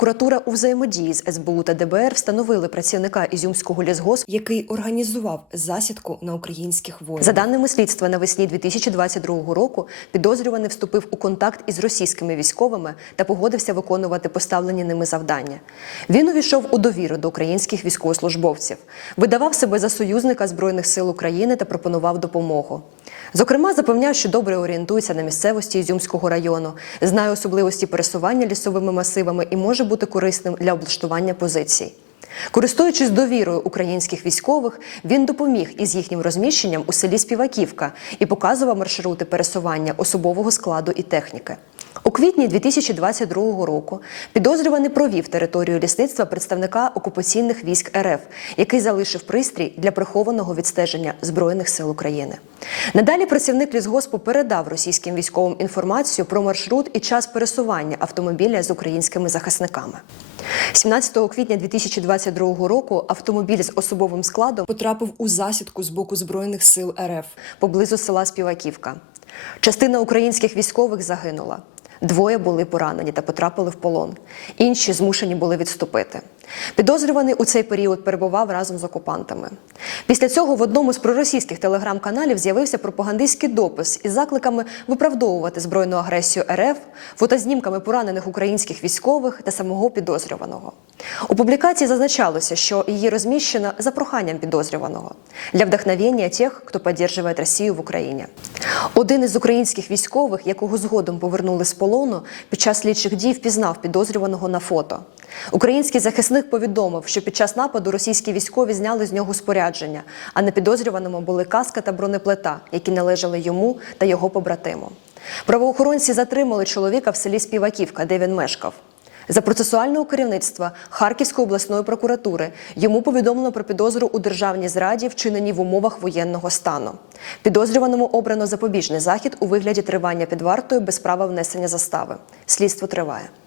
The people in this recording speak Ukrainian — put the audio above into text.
Прокуратура у взаємодії з СБУ та ДБР встановили працівника Ізюмського лісгоспу, який організував засідку на українських воїнів. За даними слідства, навесні 2022 року підозрюваний вступив у контакт із російськими військовими та погодився виконувати поставлені ними завдання. Він увійшов у довіру до українських військовослужбовців, видавав себе за союзника збройних сил України та пропонував допомогу. Зокрема, запевняв, що добре орієнтується на місцевості Ізюмського району, знає особливості пересування лісовими масивами і може бути корисним для облаштування позицій. Користуючись довірою українських військових, він допоміг із їхнім розміщенням у селі Співаківка і показував маршрути пересування особового складу і техніки. У квітні 2022 року підозрюваний провів територію лісництва представника окупаційних військ РФ, який залишив пристрій для прихованого відстеження Збройних сил України. Надалі працівник лісгоспу передав російським військовим інформацію про маршрут і час пересування автомобіля з українськими захисниками. 17 квітня 2022 року автомобіль з особовим складом потрапив у засідку з боку збройних сил РФ поблизу села Співаківка. Частина українських військових загинула. Двоє були поранені та потрапили в полон. Інші змушені були відступити. Підозрюваний у цей період перебував разом з окупантами. Після цього в одному з проросійських телеграм-каналів з'явився пропагандистський допис із закликами виправдовувати збройну агресію РФ, фотознімками поранених українських військових та самого підозрюваного. У публікації зазначалося, що її розміщено за проханням підозрюваного для вдохновення тих, хто підтримує Росію в Україні. Один із українських військових, якого згодом повернули з полону, під час слідчих дій впізнав підозрюваного на фото. Український захисник повідомив, що під час нападу російські військові зняли з нього спорядження, а на підозрюваному були каска та бронеплита, які належали йому та його побратиму. Правоохоронці затримали чоловіка в селі Співаківка, де він мешкав. За процесуального керівництва Харківської обласної прокуратури йому повідомлено про підозру у державній зраді, вчиненій в умовах воєнного стану. Підозрюваному обрано запобіжний захід у вигляді тривання під вартою без права внесення застави. Слідство триває.